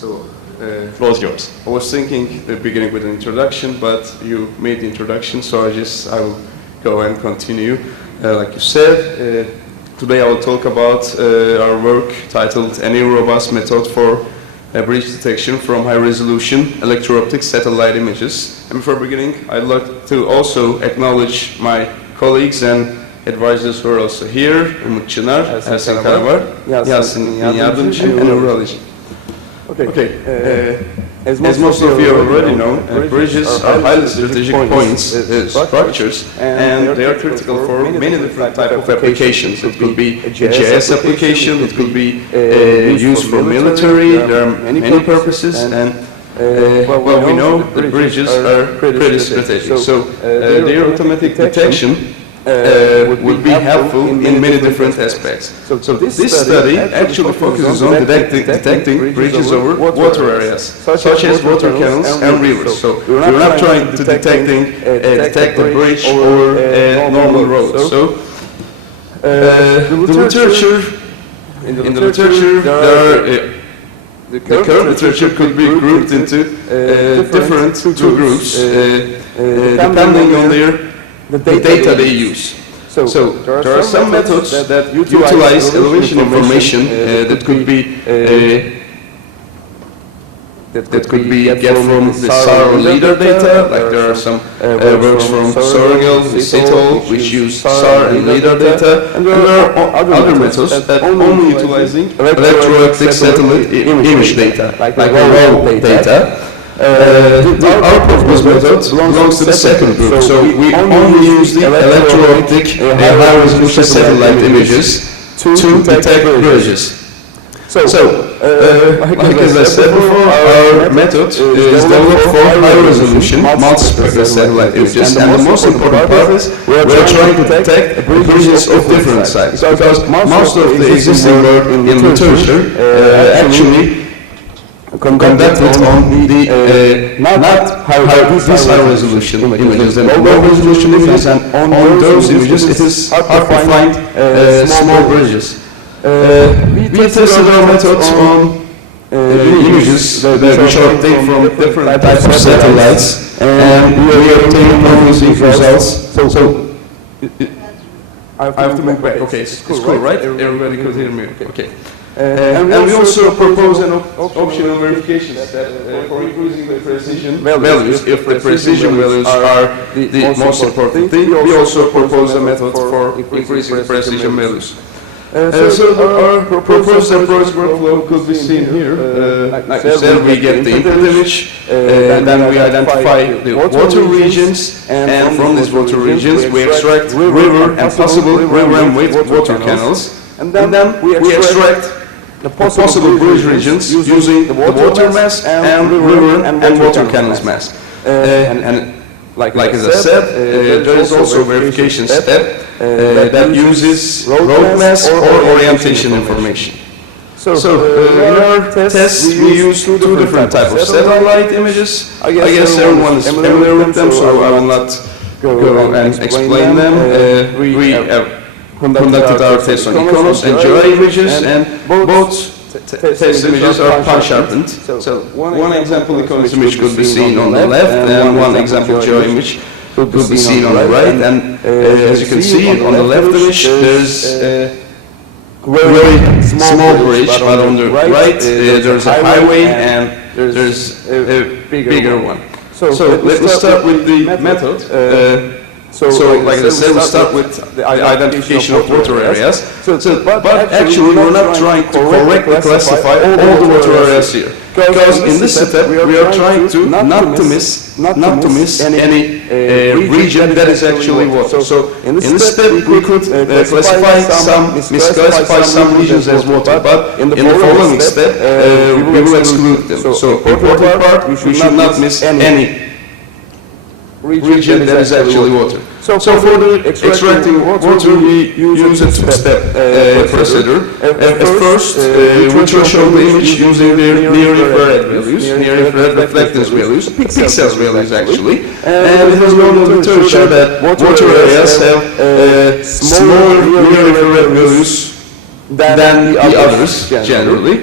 So, Floor is yours. I was thinking beginning with an introduction, but you made the introduction, so I will go and continue. Like you said, today I will talk about our work titled "Any Robust Method for Breach Detection from High-Resolution Electro-Optic Satellite Images." And before beginning, I'd like to also acknowledge my colleagues and advisors who are also here: Çinar, Karaman, Yardımcı, and Halıcı. Okay. As most of you already know, bridges are highly strategic points, structures, and they are critical for many different types of applications. It could be a GIS application, it could be used for military, there are many purposes, and well, we know that bridges are pretty strategic. So their automatic detection would be helpful in many different aspects. So this study actually focuses on detecting bridges over water areas, such as water canals and rivers. So we're not trying to detect a bridge or a normal road. So in the literature, the current literature could be grouped into different two groups, depending on the data they use. So there are some methods that utilize elevation information that could be get from the SAR and LIDAR data. Like there are some works from Sorengel, Setol, which use SAR and LIDAR data, and there are other methods that only utilizing electro-optic satellite image data, like raw data. Our proposed method belongs to the second group, so we only use the electro-optic high-resolution satellite images to detect bridges. So, like as I said before, our method is developed for high-resolution, multi-spectral satellite images, and the most important part is we are trying to detect bridges of different sizes, because most of the existing work in literature actually conducted on the not high-resolution images and low-resolution images, and on those images it is hard to find small bridges. We tested our methods on images which are obtained from different types of satellites, and we obtained promising results. So I have to move back. Okay, it's cool, right? Everybody could hear me. Okay. And we also propose an optional verification step for increasing the precision values. If the precision values are the most important thing, we also propose a method for increasing the precision values. So our proposed approach workflow could be seen here. Like I said, we get the input image, then we identify the water regions, and from these water regions we extract river and possible river and water canals, and then we extract the possible bridge regions using the water mass and river and water canals mass. And like as I said, there is also a verification step that uses road mass or orientation information. So in our tests we use two different types of satellite images. I guess everyone is familiar with them, so I will not go and explain them. We conducted our tests on Iconos and GEOBIA images, and both test images are pan-sharpened. So one example Iconos image could be seen on the left, and one example GEOBIA image could be seen on the right. And as you can see, on the left image there's a very small bridge, but on the right there's a highway and there's a bigger one. So let me start with the method. So like I said, we start with the identification of water areas. But actually we're not trying to correctly classify all the water areas here. Because in this step we are trying to not to miss any region that is actually water. So in this step we could misclassify some regions as water, but in the following step we will exclude them. So important part, we should not miss any region that is actually water. So for the extracting water, we use a two-step procedure. At first, we will show the image using their near-infrared values, near-infrared reflectance values, pixels values actually. And it has known in the literature that water areas have smaller near-infrared values than the others generally.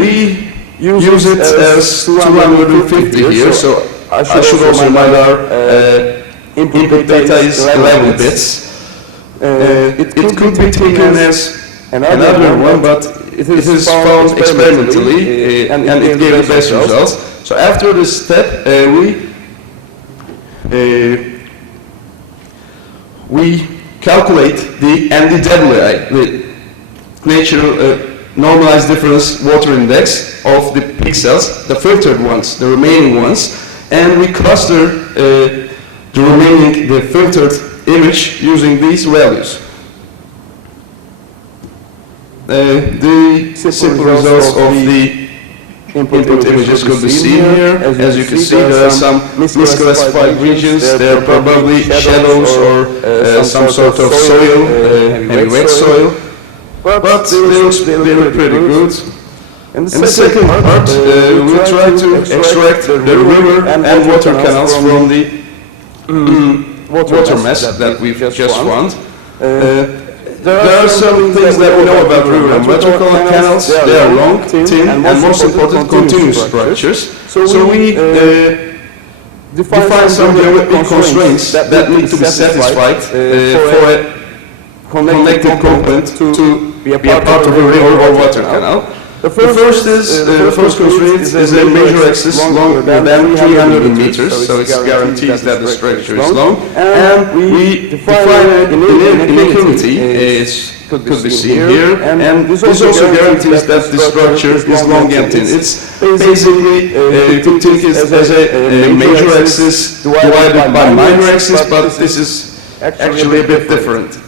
We use it as 250 here, so I should also remind our input data is 11 bits. It could be taken as another one, but it is found experimentally and it gave the best results. So after this step, we calculate the NDWI, the natural normalized difference water index of the pixels, the filtered ones, the remaining ones, and we cluster the filtered image using these values. The simple results of the input images could be seen here. As you can see, there are some misclassified regions. There are probably shadows or some sort of soil, heavy wet soil, but they look very pretty good. In the second part, we'll try to extract the river and water canals from the water mass that we've just found. There are some things that we know about river and water canals. They are long, thin, and most important, continuous structures. So we define some geometric constraints that need to be satisfied for a connected component to be a part of a river or water canal. The first constraint is a major axis longer than 300 meters, so it guarantees that the structure is long. And we define an inequality, it could be seen here, and this also guarantees that the structure is long and thin. It's basically, you could think it as a major axis divided by minor axis, but this is actually a bit different.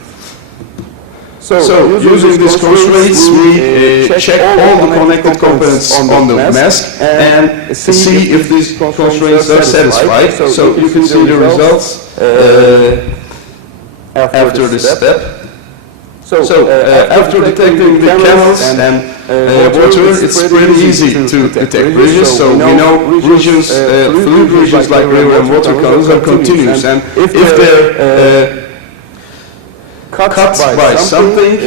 So using these constraints, we check all the connected components on the mask and see if these constraints are satisfied. So you can see the results after this step. So after detecting the canals and water, it's pretty easy to detect bridges. So we know regions, fluid regions like river and water canals are continuous, and if they're cut by something,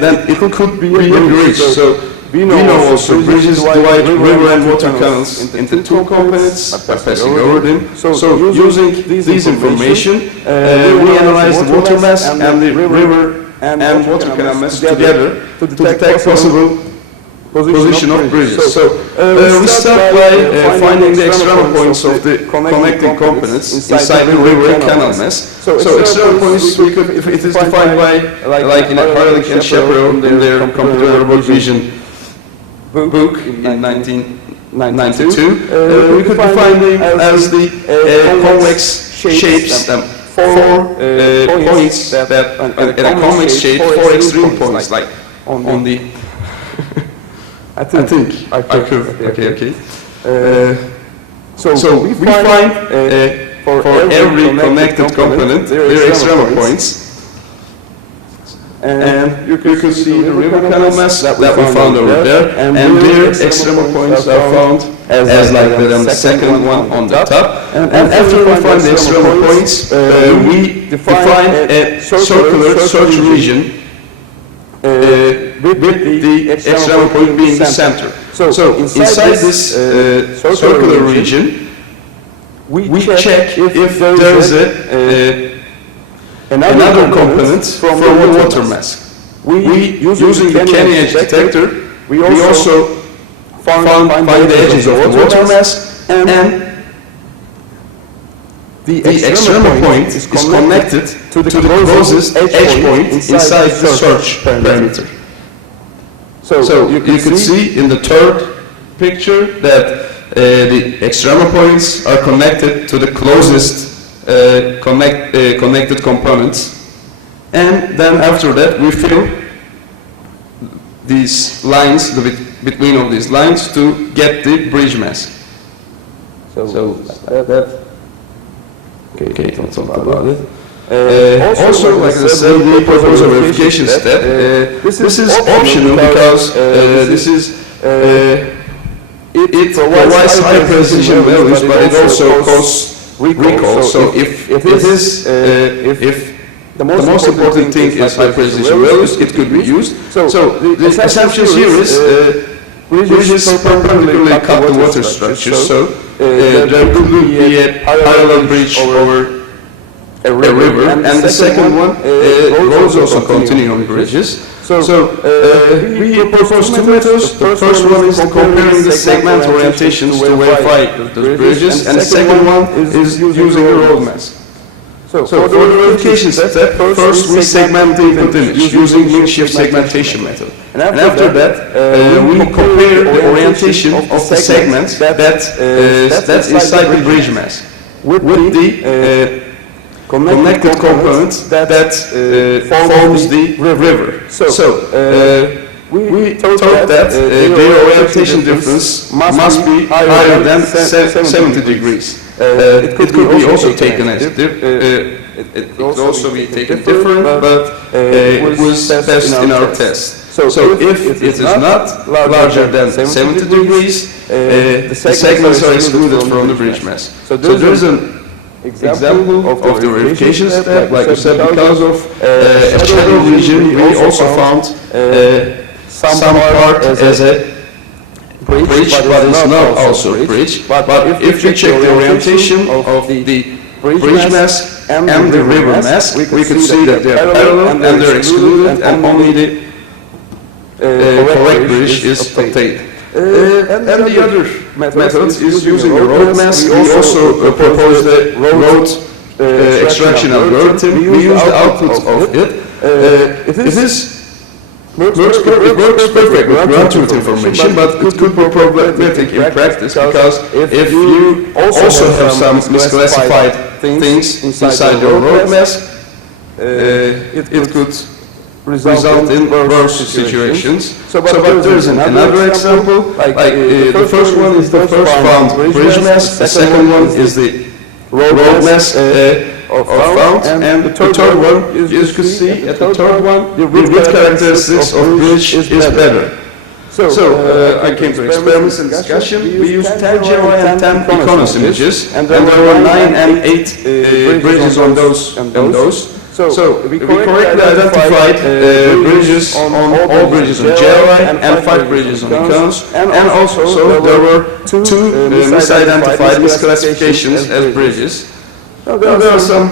then it could be a bridge. So we know also bridges divide river and water canals into two components by passing over them. So using this information, we analyze the water mass and the river and water canal mass together to detect possible position of bridges. So we start by finding the external points of the connecting components inside the river and canal mass. So external points, we could, if it is defined by, like in a Harlick and Chaperone in their computer robot vision book in 1992, we could define them as the convex shapes, four points that at a convex shape, four extreme points, like on the I think I could. Okay. So we find for every connected component their external points, and you can see the river canal mass that we found over there, and their external points are found as like the second one on the top. And after we find the external points, we define a circular search region. With the external point being the center. So inside this circular region, we check if there is another component from the water mass. Using the Kenny edge detector, we also find the edges of the water mass, and the external point is connected to the closest edge point inside the search parameter. So you can see in the third picture that the external points are connected to the closest connected components, and then after that we fill these lines, the between of these lines, to get the bridge mask. Okay, let's talk about it. Also, like I said, the proposal verification step, this is optional because it provides high precision values, but it also causes recall. So if the most important thing is high precision values, it could be used. So the assumption here is bridges perpendicularly cut the water structure, so there could be a parallel bridge over a river, and the second one, roads also continue on bridges. So we propose two methods. The first one is comparing the segment orientations to verify those bridges, and the second one is using a road mask. So for the verification step, first we segment the input image using mean shift segmentation method. And after that, we compare the orientation of the segments that's inside the bridge mask with the connected component that forms the river. So we thought that their orientation difference must be higher than 70 degrees. It could be also taken as it could also be taken different, but it was best in our test. So if it is not larger than 70 degrees, the segments are excluded from the bridge mask. So there is an example of the verification step, like I said, because of a shadow region, we also found some part as a bridge, but it's not also a bridge. But if we check the orientation of the bridge mask and the river mask, we could see that they are parallel and they're excluded, and only the correct bridge is obtained. And the other method is using a road mask. We also propose the road extraction algorithm. We use the output of it. It works perfect with ground truth information, but it could be problematic in practice, because if you also have some misclassified things inside your road mask, it could result in worse situations. But there is another example, like the first one is the first found bridge mask, the second one is the road mask of found, and the third one, as you can see, at the third one, the width characteristics of bridge is better. So I came to experiments and discussion. We used 10 GEOBIA and 10 Iconos images, and there were 9 and 8 bridges on those. So we correctly identified bridges on all bridges on GEOBIA and 5 bridges on Iconos, and also there were 2 misidentified misclassifications as bridges. Now there are some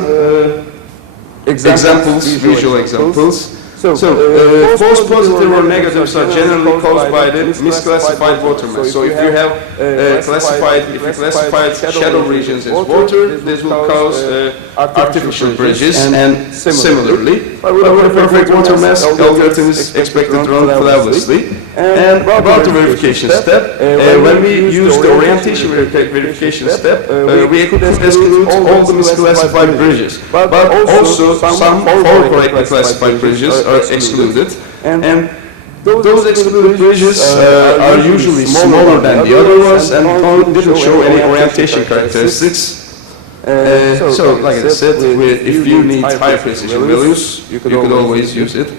examples, visual examples. False positive or negatives are generally caused by the misclassified water mass. So if you have classified shadow regions as water, this will cause artificial bridges, and similarly, with a perfect water mass, the algorithm is expected to run flawlessly. And about the verification step, when we use the orientation verification step, we could exclude all the misclassified bridges, but also some correctly classified bridges are excluded, and those excluded bridges are usually smaller than the other ones and didn't show any orientation characteristics. So, like I said, if you need high precision values, you could always use it.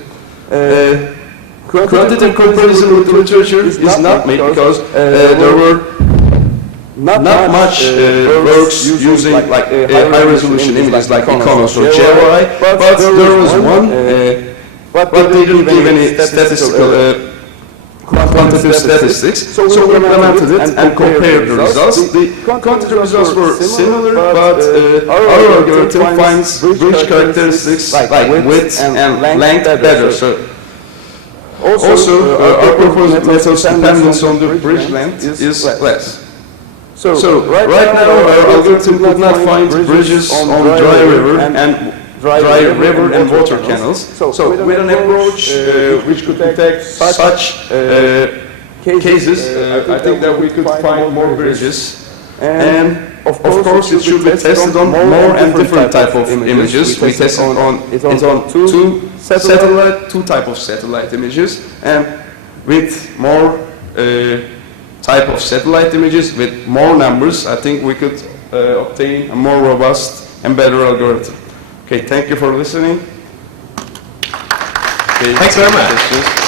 Quantitative comparison with the literature is not made because there were not much works using like high-resolution images like Iconos or GEOBIA, but there was one, but they didn't give any statistical quantitative statistics, so we implemented it and compared the results. The quantitative results were similar, but our algorithm finds bridge characteristics like width and length better. Also, our proposed method's dependence on the bridge length is less. So right now our algorithm could not find bridges on dry river and water canals. So with an approach which could detect such cases, I think that we could find more bridges. And of course it should be tested on more and different type of images. We tested on two type of satellite images, and with more type of satellite images with more numbers, I think we could obtain a more robust and better algorithm. Okay, thank you for listening. Okay, thanks very much.